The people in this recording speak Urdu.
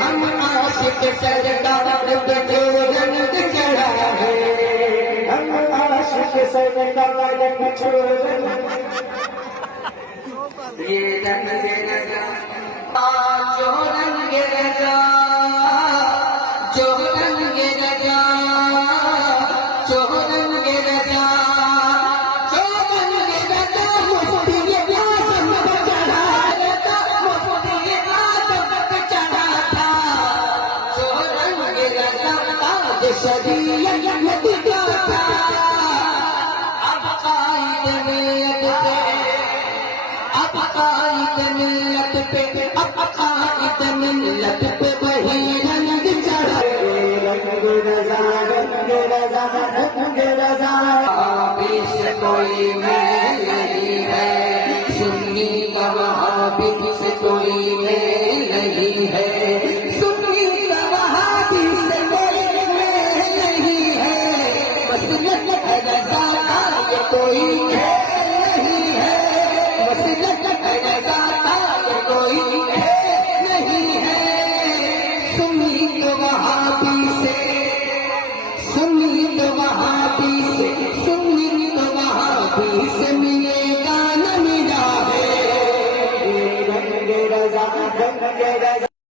ہم عاشق سرکار پہ جو رنگ چڑھا ہے، ہم عاشق سرکار پہ جو یہ رنگ لگا، جو رنگ لگا، جو رنگ لگا، جو رنگ لگا، جو رنگ لگا، مفتی اعظم پہ چڑھا لگا، مفتی اعظم پہ چڑھا تھا، جو رنگ لگا تاج شریعت میں دکھا تھا، اب قائد ملت پہ، اب قائد ملت پہ، اب قائد ملت پہ وہی رنگ چڑھا، رنگ رضا، رنگ رضا، رنگ رضا، وہابی سے کوئی میل نہیں ہے، سنی کا وہابی سے کوئی میل